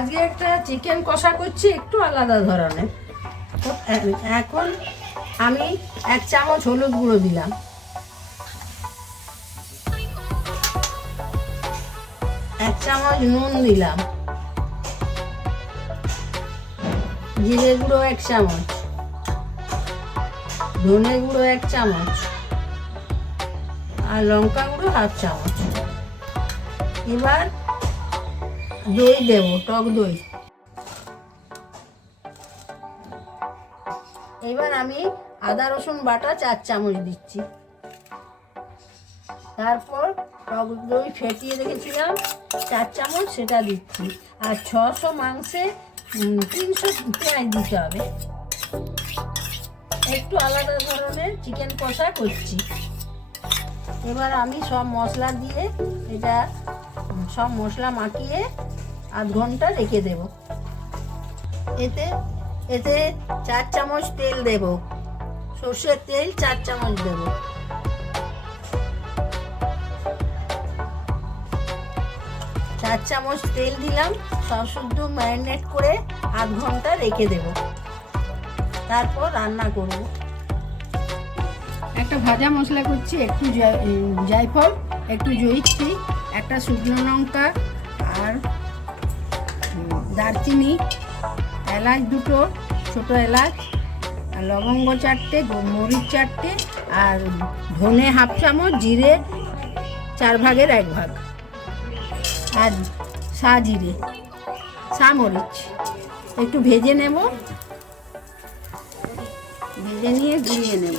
আজকে একটা চিকেন কষা করছি, একটু আলাদা ধরনের। তো এখন আমি 1 চামচ হলুদ গুঁড়ো দিলাম, 1 চামচ নুন দিলাম, জিরে গুঁড়ো 1 চামচ, ধনে গুঁড়ো 1 চামচ আর লঙ্কা গুঁড়ো 1/2 চামচ। এবার দই দেব, টক দই। এবার আমি আদা রসুন বাটা 4 চামচ দিচ্ছি। তারপর টক দই ফেটিয়ে রেখেছিলাম 4 চামচ, সেটা দিচ্ছি। আর 600 মাংসে 300 পেঁয়াজ দিতে হবে। একটু আলাদা ধরনের চিকেন কষা করছি। এবার আমি সব মশলা দিয়ে এটা সব মশলা মাখিয়ে আধ ঘন্টা রেখে দেব। এতে 4 চামচ তেল দেব, সর্ষের তেল 4 চামচ দেব। চার চামচ তেল দিলাম, সব শুদ্ধ ম্যারিনেট করে আধ ঘন্টা রেখে দেব। তারপর রান্না করব। একটা ভাজা মশলা করছি, একটু জায়ফল, একটু জয়িত্রী, একটা শুকনো লঙ্কা আর দারচিনি, এলাচ 2টো, ছোটো এলাচ, আর লবঙ্গ 4টে, মরিচ 4টে, আর ধনে 1/2 চামচ, জিরে 4 ভাগের 1 ভাগ, আর জিরে, মরিচ একটু ভেজে নেব। ভেজে নিয়ে গুঁড়িয়ে নেব।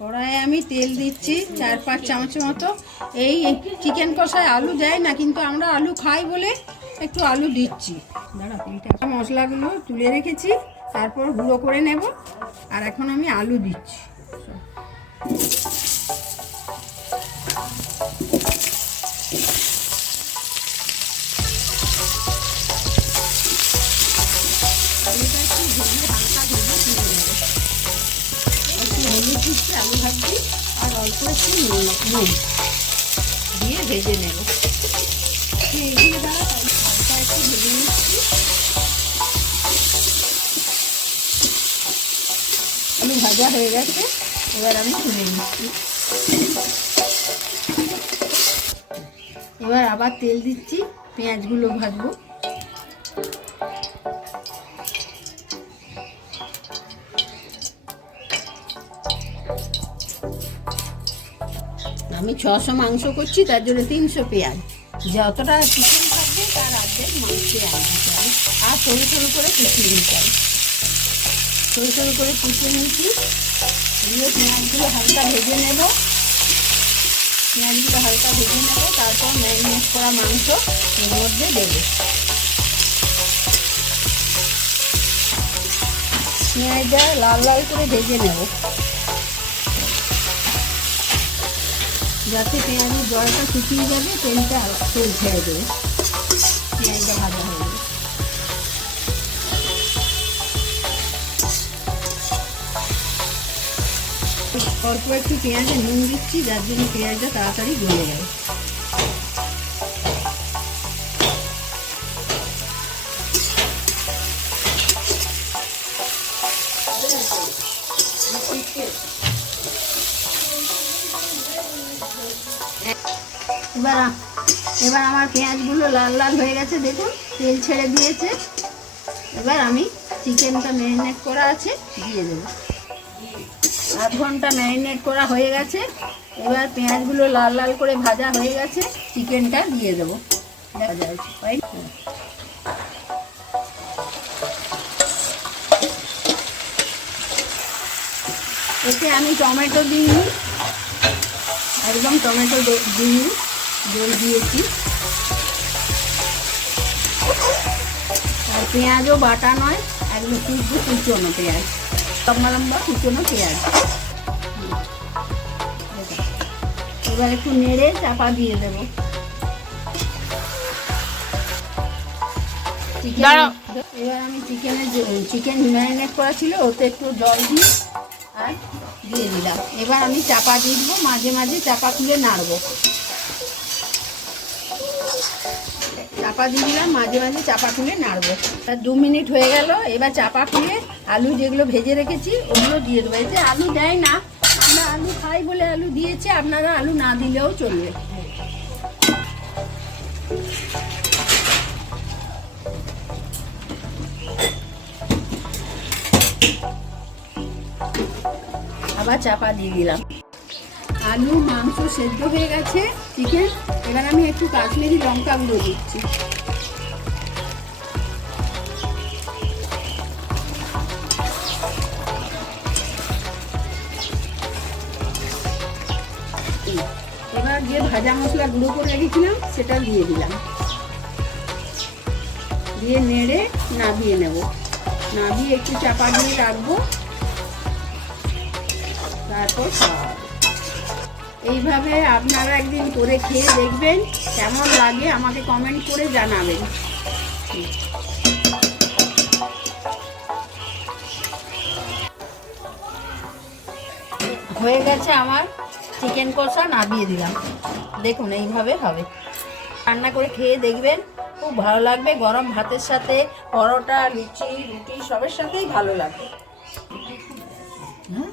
কড়াইয়ে আমি তেল দিচ্ছি 4-5 চামচের মতো। এই চিকেন কষায় আলু দেয় না, কিন্তু আমরা আলু খাই বলে একটু আলু দিচ্ছি। মশলাগুলো তুলে রেখেছি, তারপর গুঁড়ো করে নেব। আর এখন আমি আলু দিচ্ছি। আলুটা একটু ভেজে, হালকা ভেজে তুলে নেব। একটু হলুদ দিচ্ছি, আলু ভাজছি, আর অল্প একটু নুন দিয়ে ভেজে নেব। এগুলো দ্বারা হালকা একটু ভেজে নিচ্ছি। আলু ভাজা হয়ে গেছে, এবার আমি তুলে নিচ্ছি। এবার আবার তেল দিচ্ছি, পেঁয়াজগুলো ভাজবো। আমি 600 মাংস করছি, তার জন্য 300 পেঁয়াজ। যতটা চিকেন থাকবে তার অর্ধেক মাংস পেঁয়াজ দিতে হবে। আর সরু সরু করে কুচিয়ে নিতে হবে। সরু সরু করে কুচিয়ে নিচ্ছি, দিয়ে পেঁয়াজগুলো হালকা ভেজে নেব। পেঁয়াজগুলো হালকা ভেজে নেব, তারপর ম্যারিনেট করা মাংস এর মধ্যে দেবো। পেঁয়াজটা লাল লাল করে ভেজে নেব, যাতে পেঁয়াজের জলটা শুকিয়ে যাবে, তেলটা তেল ছেড়ে দেবে, পেঁয়াজটা ভাজা হয়ে যাবে। অল্প একটু পেঁয়াজে নুন দিচ্ছি, যার জন্য পেঁয়াজটা তাড়াতাড়ি গলে যাবে। এবার আমার পেঁয়াজগুলো লাল লাল হয়ে গেছে, দেখুন তেল ছেড়ে দিয়েছে। এবার আমি চিকেনটা ম্যারিনেট করা আছে দিয়ে দেবো। আধ ঘন্টা ম্যারিনেট করা হয়ে গেছে। এবার পেঁয়াজগুলো লাল লাল করে ভাজা হয়ে গেছে, চিকেনটা দিয়ে দেবো। দেখা যাচ্ছে এতে আমি টমেটো দিইনি, একদম টমেটো দিইনি, দই দিয়েছি। আর পেঁয়াজও বাটা নয়, একদম কুচনো পেঁয়াজ, লম্বা লম্বা কুচনো পেঁয়াজ। এবার একটু নেড়ে চাপা দিয়ে দেবো। এবার আমি চিকেন ম্যারিনেট করা ছিল, ওতে একটু জল দিয়ে আর দিয়ে দিলাম। এবার আমি চাপা দিয়ে দেবো, মাঝে মাঝে চাপা তুলে নাড়বো। চাপা দিয়ে দিলাম, মাঝে মাঝে চাপা তুলে নাড়বো। 2 মিনিট হয়ে গেল। এবার চাপা খুলে আলু যেগুলো ভেজে রেখেছি ওগুলো দিয়ে দেবো। এতে আলু দেয় না, আমরা আলু খাই বলে আলু দিয়েছি, আপনারা আলু না দিলেও চলবে। আবার চাপা দিয়ে দিলাম। আলু মাংস সেদ্ধ হয়ে গেছে, চিকেন। এবার আমি একটু কাশ্মীরি লঙ্কা গুঁড়ো দিচ্ছি। এবার যে ভাজা মশলা গুঁড়ো করে রেখেছিলাম সেটা দিয়ে দিলাম, দিয়ে নেড়ে নাবিয়ে নেব। নাবিয়ে একটু চাপা দিয়ে রাখবো, তারপর খাওয়া হবে। এইভাবে আপনারা একদিন করে খেয়ে দেখবেন, কেমন লাগে আমাকে কমেন্ট করে জানাবেন। হয়ে গেছে আমার চিকেন কষা, নামিয়ে দিলাম। দেখুন এইভাবে হবে, রান্না করে খেয়ে দেখবেন, খুব ভালো লাগবে। গরম ভাতের সাথে, পরোটা, লুচি, রুটি সবের সাথেই ভালো লাগবে। হ্যাঁ।